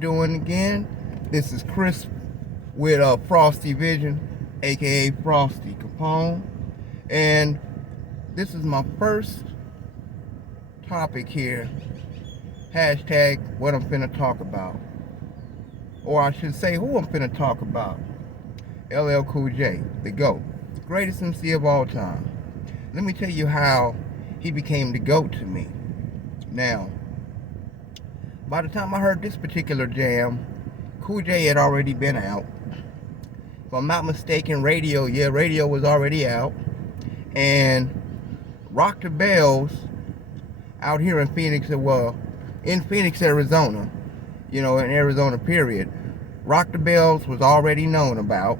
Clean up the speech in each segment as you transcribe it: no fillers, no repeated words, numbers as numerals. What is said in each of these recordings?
doing again? This is Chris with Frosty Vision, aka Frosty Capone, and this is my first topic here. Hashtag what I'm finna talk about, or I should say who I'm finna talk about. LL Cool J, the GOAT, greatest MC of all time. Let me tell you how he became the GOAT to me. Now, by the time I heard this particular jam, Cool J had already been out. If I'm not mistaken, radio was already out. And Rock the Bells out here in Phoenix, in Phoenix, Arizona, in Arizona period, Rock the Bells was already known about.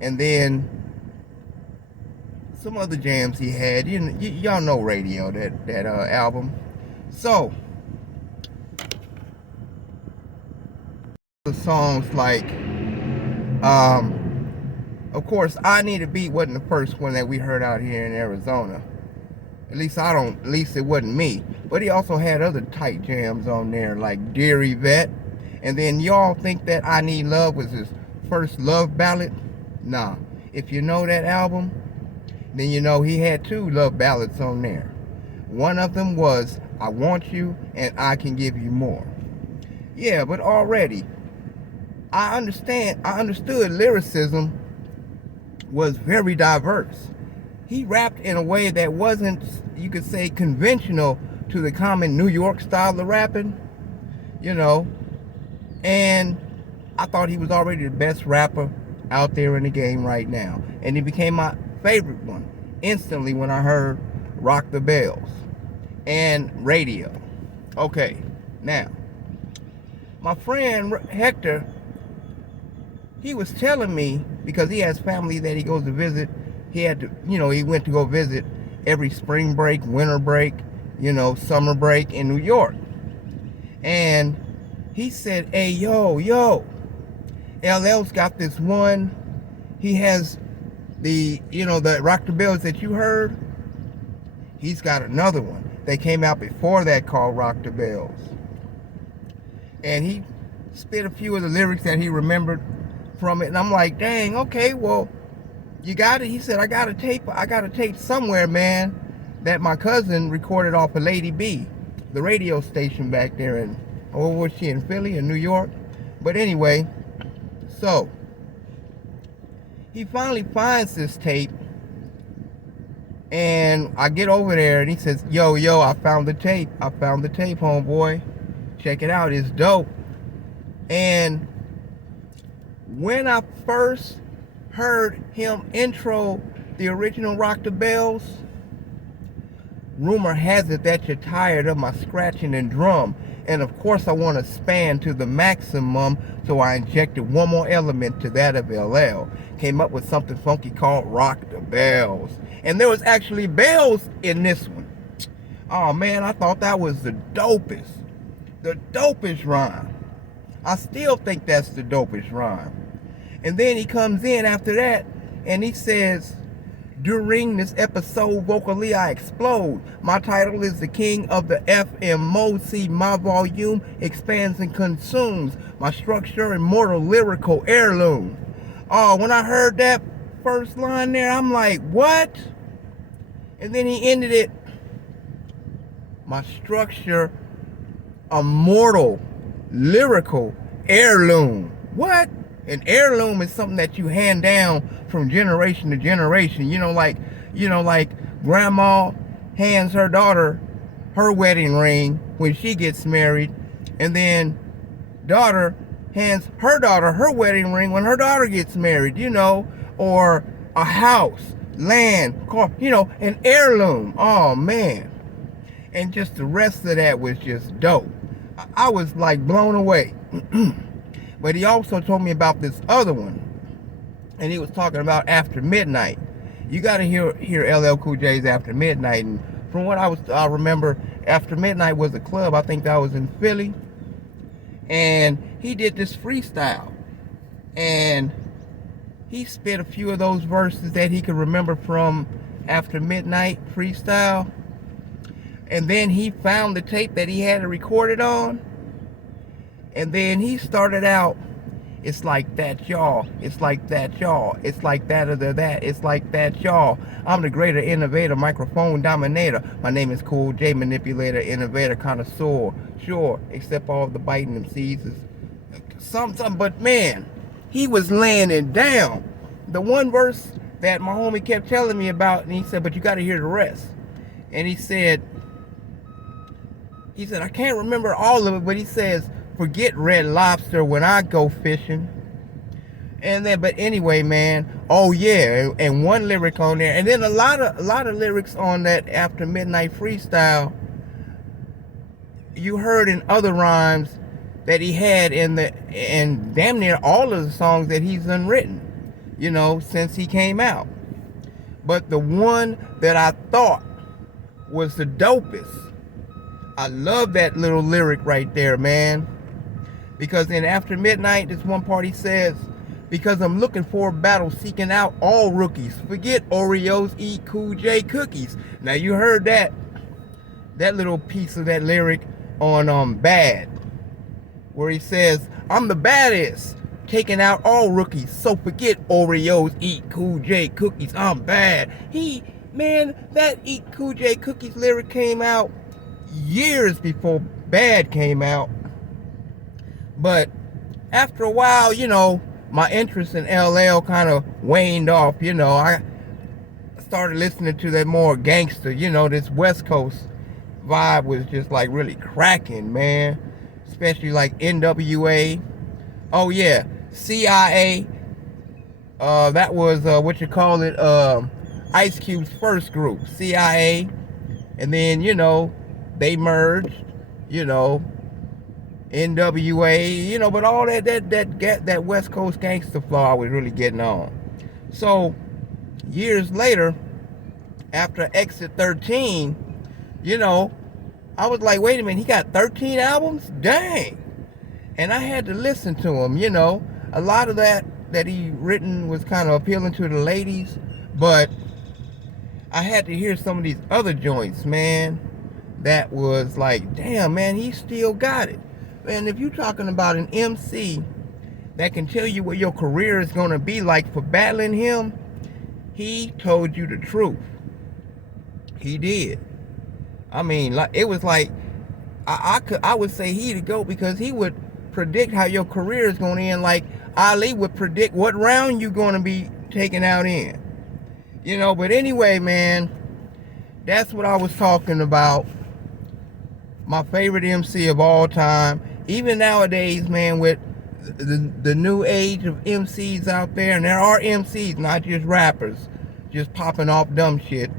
And then some other jams he had, y'all know radio, that album. So, the songs like, of course, I Need a Beat wasn't the first one that we heard out here in Arizona. At least it wasn't me. But he also had other tight jams on there, like Dear Yvette. And then y'all think that I Need Love was his first love ballad? Nah. If you know that album, then you know he had two love ballads on there. One of them was I Want You and I Can Give You More. Yeah, but already, I understood lyricism was very diverse. He rapped in a way that wasn't, you could say, conventional to the common New York style of rapping, and I thought he was already the best rapper out there in the game right now. And he became my favorite one instantly when I heard Rock the Bells and radio. Okay, now, my friend Hector, he was telling me, because he has family that he goes to visit, he went to go visit every spring break, winter break, summer break in New York. And he said, hey, yo, LL's got this one. He has the Rock the Bells that you heard. He's got another one. They came out before that called Rock the Bells. And he spit a few of the lyrics that he remembered from it, and I'm like, dang, okay, well, you got it? He said, I got a tape somewhere, man, that my cousin recorded off of Lady B, the radio station back there was she in Philly or New York? But anyway, so he finally finds this tape, and I get over there, and he says, yo, I found the tape, homeboy. Check it out, it's dope. And when I first heard him intro the original Rock the Bells, rumor has it that you're tired of my scratching and drum. And of course I want to span to the maximum, so I injected one more element to that of LL. Came up with something funky called Rock the Bells. And there was actually bells in this one. Oh man, I thought that was the dopest rhyme. I still think that's the dopest rhyme. And then he comes in after that and he says, during this episode, vocally I explode. My title is the king of the FM mode. See, my volume expands and consumes. My structure, immortal lyrical heirloom. Oh, when I heard that first line there, I'm like, what? And then he ended it, my structure, immortal lyrical heirloom. What? An heirloom is something that you hand down from generation to generation. Like grandma hands her daughter her wedding ring when she gets married, and then daughter hands her daughter her wedding ring when her daughter gets married, or a house, land, car, an heirloom. Oh man. And just the rest of that was just dope. I was like blown away. But he also told me about this other one, and he was talking about After Midnight. You got to hear LL Cool J's After Midnight. And from what I remember, After Midnight was a club. I think that was in Philly, and he did this freestyle, and he spit a few of those verses that he could remember from After Midnight freestyle. And then he found the tape that he had it recorded on, And then he started out, it's like that, y'all. It's like that, y'all. It's like that or that. It's like that, y'all. I'm the greater innovator, microphone dominator. My name is Cool J, manipulator, innovator, connoisseur. Sure, except all the biting MCs is something. But man, he was laying it down. The one verse that my homie kept telling me about, and he said, but you got to hear the rest. And he said, I can't remember all of it, but he says, forget Red Lobster when I go fishing. And then, but anyway, man, oh yeah, and one lyric on there, and then a lot of lyrics on that After Midnight freestyle. You heard in other rhymes that he had and damn near all of the songs that he's unwritten, since he came out. But the one that I thought was the dopest, I love that little lyric right there, man. Because in After Midnight, this one part he says, because I'm looking for a battle, seeking out all rookies. Forget Oreos, eat Cool J cookies. Now you heard that little piece of that lyric on Bad, where he says, I'm the baddest, taking out all rookies. So forget Oreos, eat Cool J cookies. I'm bad. That eat Cool J cookies lyric came out years before Bad came out. But after a while, my interest in LL kind of waned off. I started listening to that more gangster, this West Coast vibe was just like really cracking, man. Especially like NWA. Oh yeah, CIA. That was Ice Cube's first group, CIA. And then, they merged, NWA, but all that West Coast gangster flow I was really getting on. So years later, after Exit 13, I was like, wait a minute, he got 13 albums? Dang. And I had to listen to him, A lot of that he written was kind of appealing to the ladies, but I had to hear some of these other joints, man. That was like, damn, man, he still got it. Man, if you're talking about an MC that can tell you what your career is going to be like for battling him, he told you the truth. He did. I mean, like, it was like, I would say he to go, because he would predict how your career is going to end, like Ali would predict what round you're going to be taken out in. But anyway, man, that's what I was talking about. My favorite MC of all time. Even nowadays, man, with the new age of MCs out there, and there are MCs, not just rappers, just popping off dumb shit,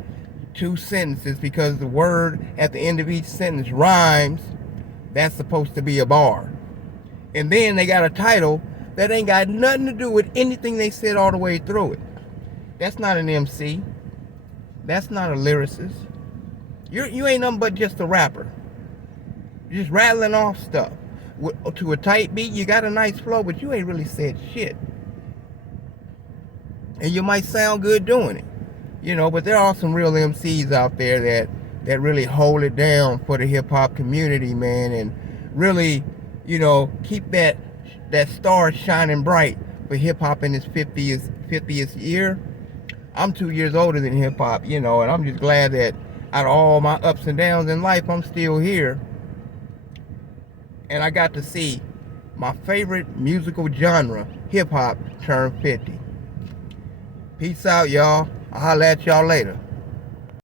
2 sentences, because the word at the end of each sentence rhymes. That's supposed to be a bar. And then they got a title that ain't got nothing to do with anything they said all the way through it. That's not an MC. That's not a lyricist. You ain't nothing but just a rapper. You're just rattling off stuff. To a tight beat, you got a nice flow, but you ain't really said shit. And you might sound good doing it. But there are some real MCs out there that really hold it down for the hip-hop community, man, and really, keep that star shining bright for hip-hop in its 50th year. I'm 2 years older than hip-hop, and I'm just glad that out of all my ups and downs in life, I'm still here. And I got to see my favorite musical genre, hip-hop, turn 50. Peace out, y'all. I'll holler at y'all later.